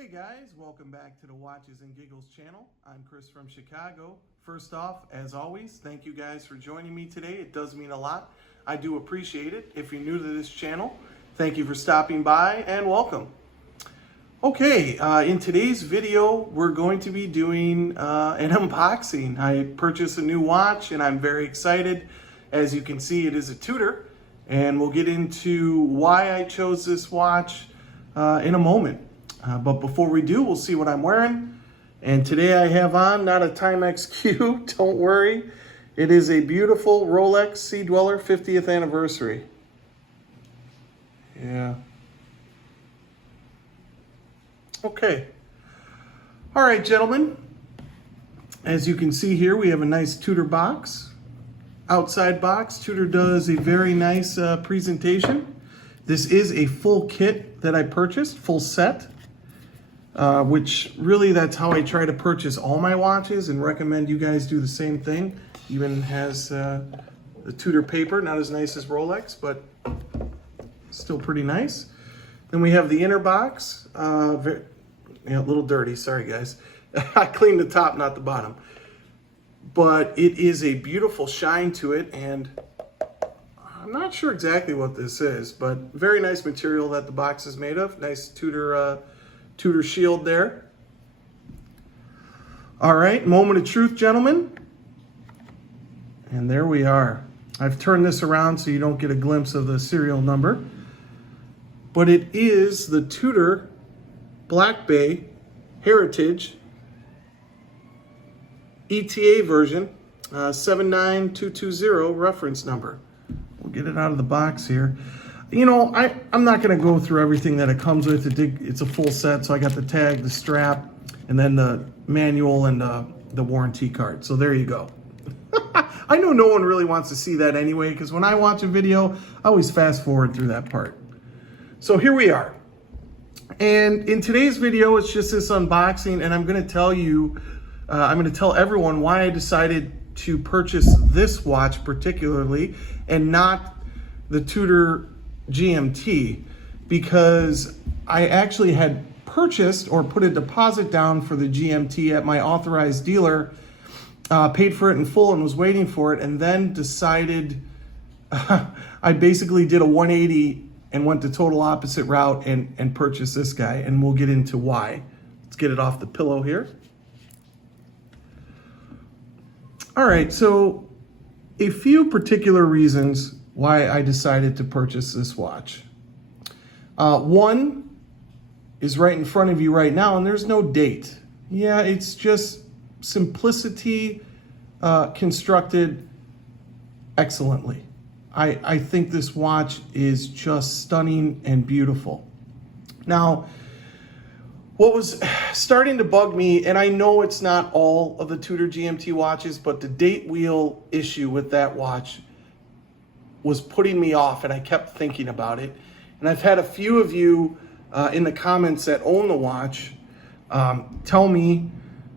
Hey guys, welcome back to the Watches and Giggles channel. I'm Chris from Chicago. First off, as always, thank you guys for joining me today. It does mean a lot. I do appreciate it. If you're new to this channel, thank you for stopping by and welcome. Okay, in today's video, we're going to be doing an unboxing. I purchased a new watch and I'm very excited. As you can see, it is a Tudor, and we'll get into why I chose this watch in a moment. But before we do, we'll see what I'm wearing. And today I have on, not a Timex Q, don't worry. It is a beautiful Rolex Sea Dweller 50th anniversary. Yeah. Okay. All right, gentlemen. As you can see here, we have a nice Tudor box. Outside box, Tudor does a very nice presentation. This is a full kit that I purchased, full set. Which really, that's how I try to purchase all my watches and recommend you guys do the same thing. Even has the Tudor paper, not as nice as Rolex, but still pretty nice. Then we have the inner box, a little dirty, sorry guys. I cleaned the top, not the bottom. But it is a beautiful shine to it, and I'm not sure exactly what this is, but very nice material that the box is made of. Nice Tudor shield there. All right, moment of truth, gentlemen. And there we are. I've turned this around so you don't get a glimpse of the serial number. But it is the Tudor Black Bay Heritage ETA version, 79220 reference number. We'll get it out of the box here. You know, I'm not going to go through everything that it comes with. It's a full set, so I got the tag, the strap, and then the manual and the warranty card. So there you go. I know no one really wants to see that anyway, because when I watch a video, I always fast forward through that part. So here we are. And in today's video, it's just this unboxing, and I'm going to tell you, I'm going to tell everyone why I decided to purchase this watch particularly, and not the Tudor GMT, because I actually had purchased or put a deposit down for the GMT at my authorized dealer, paid for it in full and was waiting for it, and then decided I basically did a 180 and went the total opposite route and purchased this guy, and we'll get into why. Let's get it off the pillow here. All right, so a few particular reasons why I decided to purchase this watch. One is right in front of you right now, and there's no date. Yeah, it's just simplicity constructed excellently. I think this watch is just stunning and beautiful. Now, what was starting to bug me, and I know it's not all of the Tudor GMT watches, but the date wheel issue with that watch was putting me off, and I kept thinking about it. And I've had a few of you in the comments that own the watch tell me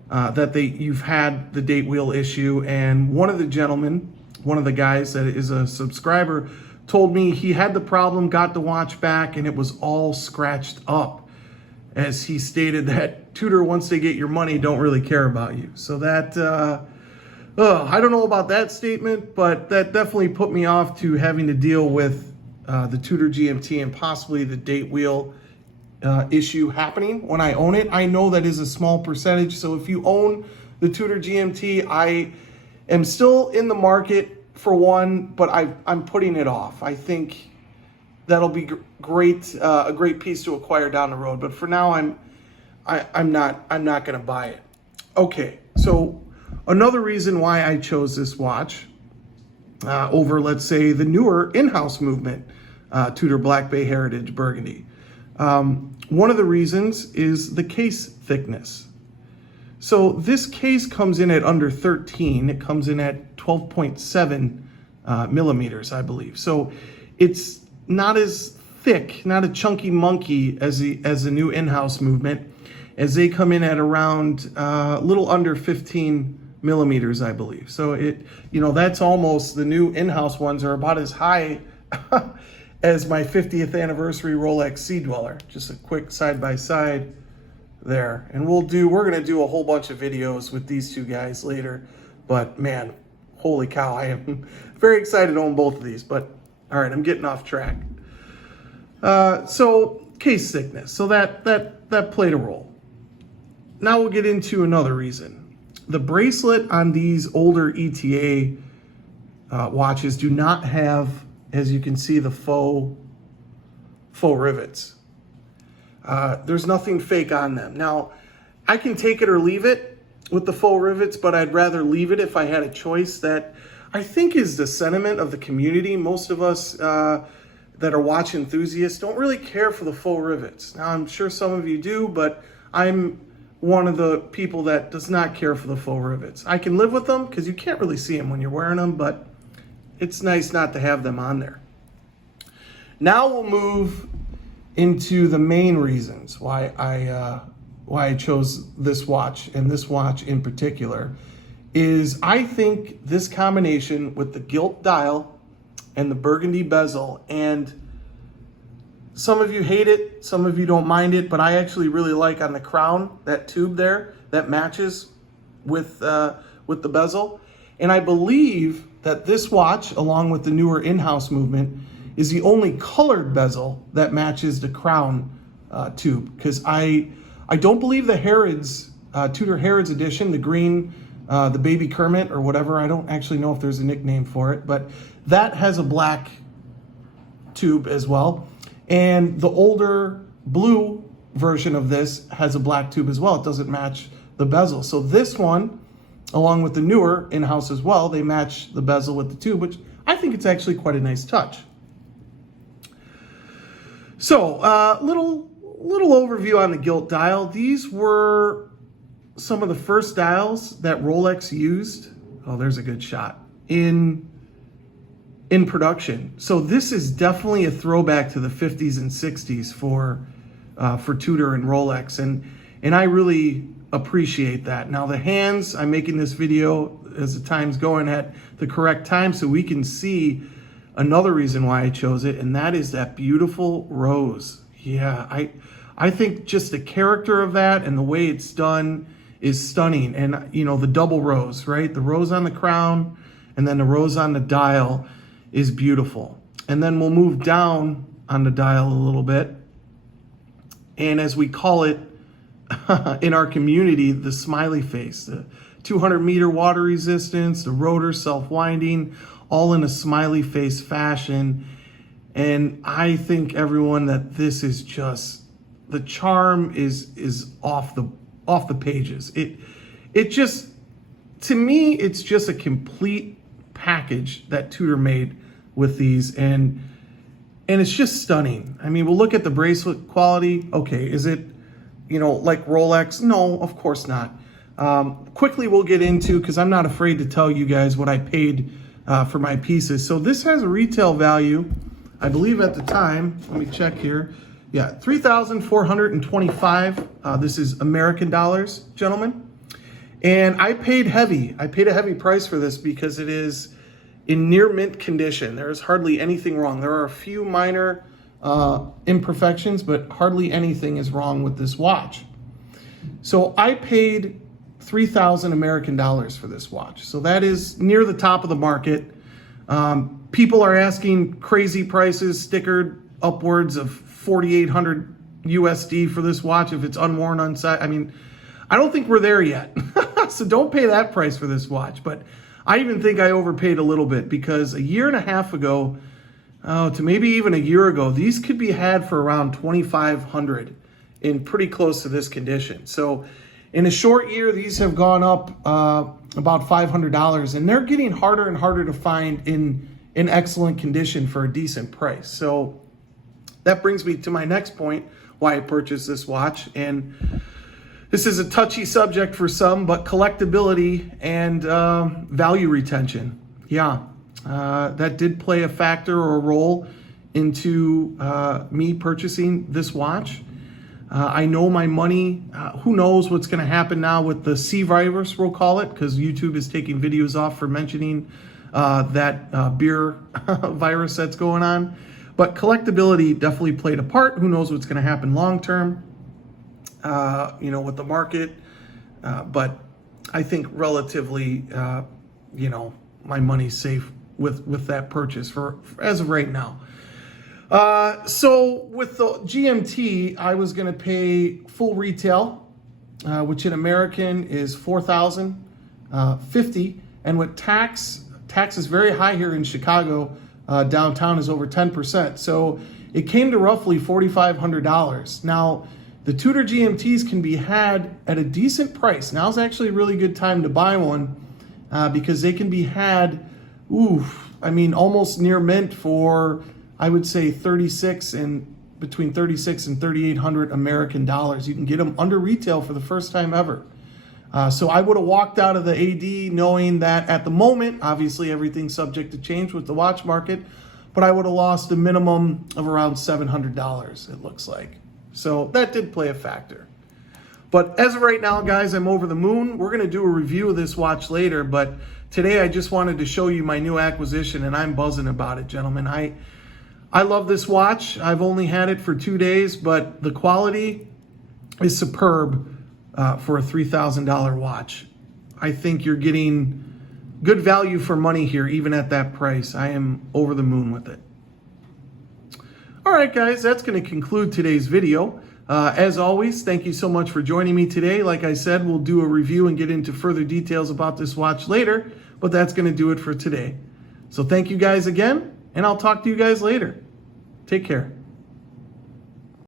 that you've had the date wheel issue, and one of the gentlemen, one of the guys that is a subscriber, told me he had the problem, got the watch back, and it was all scratched up. As he stated that Tudor, once they get your money, don't really care about you. So that I don't know about that statement, but that definitely put me off to having to deal with the Tudor GMT and possibly the date wheel issue happening when I own it. I know that is a small percentage, so if you own the Tudor GMT, I am still in the market for one, but I'm putting it off. I think that'll be great, a great piece to acquire down the road. But for now, I'm not going to buy it. Okay, so another reason why I chose this watch over, let's say, the newer in-house movement, Tudor Black Bay Heritage Burgundy. One of the reasons is the case thickness. So this case comes in at under 13. It comes in at 12.7 millimeters, I believe. So it's not as thick, not a chunky monkey as the new in-house movement, as they come in at around a little under 15 millimeters, I believe. So that's almost, the new in-house ones are about as high as my 50th anniversary Rolex Sea Dweller. Just a quick side-by-side there. And we're gonna do a whole bunch of videos with these two guys later. But man, holy cow, I am very excited to own both of these. But all right, I'm getting off track. So case thickness, so that played a role. Now we'll get into another reason. The bracelet on these older ETA watches do not have, as you can see, the faux rivets. There's nothing fake on them. Now, I can take it or leave it with the faux rivets, but I'd rather leave it if I had a choice. That I think is the sentiment of the community. Most of us that are watch enthusiasts don't really care for the faux rivets. Now, I'm sure some of you do, but I'm one of the people that does not care for the faux rivets. I can live with them because you can't really see them when you're wearing them, but it's nice not to have them on there. Now we'll move into the main reasons why I chose this watch, and this watch in particular, is I think this combination with the gilt dial and the burgundy bezel, and some of you hate it, some of you don't mind it, but I actually really like on the crown, that tube there that matches with the bezel. And I believe that this watch, along with the newer in-house movement, is the only colored bezel that matches the crown tube. Because I don't believe the Harrods, Tudor Harrods edition, the green, the baby Kermit or whatever, I don't actually know if there's a nickname for it, but that has a black tube as well. And the older blue version of this has a black tube as well. It doesn't match the bezel. So this one, along with the newer in-house as well, they match the bezel with the tube, which I think it's actually quite a nice touch. So, little overview on the gilt dial. These were some of the first dials that Rolex used. Oh, there's a good shot in production. So this is definitely a throwback to the 50s and 60s for Tudor and Rolex, and I really appreciate that. Now the hands, I'm making this video as the time's going at the correct time so we can see another reason why I chose it, and that is that beautiful rose. Yeah, I think just the character of that and the way it's done is stunning. And you know, the double rose, right? The rose on the crown and then the rose on the dial is beautiful. And then we'll move down on the dial a little bit. And as we call it in our community, the smiley face, the 200-meter water resistance, the rotor self-winding, all in a smiley face fashion. And I think everyone that this is just, the charm is off the pages. It just, to me, it's just a complete package that Tudor made with these, and it's just stunning. I mean, we'll look at the bracelet quality. Okay, is it, you know, like Rolex? No, of course not. Quickly we'll get into, because I'm not afraid to tell you guys what I paid for my pieces. So this has a retail value, I believe at the time, let me check here. Yeah, $3,425. This is American dollars, gentlemen. And I paid heavy. I paid a heavy price for this because it is in near mint condition. There is hardly anything wrong. There are a few minor imperfections, but hardly anything is wrong with this watch. So I paid 3,000 American dollars for this watch. So that is near the top of the market. People are asking crazy prices, stickered upwards of 4,800 USD for this watch if it's unworn, unsigned. I mean, I don't think we're there yet. So don't pay that price for this watch. But I even think I overpaid a little bit, because a year and a half ago, to maybe even a year ago, these could be had for around 2,500 in pretty close to this condition. So in a short year, these have gone up about $500, and they're getting harder and harder to find in excellent condition for a decent price. So that brings me to my next point, why I purchased this watch. And this is a touchy subject for some, but collectability and value retention. Yeah, that did play a factor or a role into me purchasing this watch. I know my money, who knows what's going to happen now with the C virus, we'll call it, because YouTube is taking videos off for mentioning that beer virus that's going on. But collectability definitely played a part. Who knows what's going to happen long term. with the market. But I think relatively, my money's safe with that purchase for as of right now. So with the GMT, I was going to pay full retail, which in American is $4,050, and with tax is very high here in Chicago. Downtown is over 10%, so it came to roughly $4,500. Now, the Tudor GMTs can be had at a decent price. Now's actually a really good time to buy one because they can be had, almost near mint for, I would say, between 36 and 3,800 American dollars. You can get them under retail for the first time ever. So I would have walked out of the AD knowing that at the moment, obviously everything's subject to change with the watch market, but I would have lost a minimum of around $700, it looks like. So that did play a factor. But as of right now, guys, I'm over the moon. We're going to do a review of this watch later, but today I just wanted to show you my new acquisition, and I'm buzzing about it, gentlemen. I love this watch. I've only had it for 2 days, but the quality is superb for a $3,000 watch. I think you're getting good value for money here, even at that price. I am over the moon with it. All right, guys, that's going to conclude today's video. As always, thank you so much for joining me today. Like I said, we'll do a review and get into further details about this watch later, but that's going to do it for today. So thank you guys again, and I'll talk to you guys later. Take care.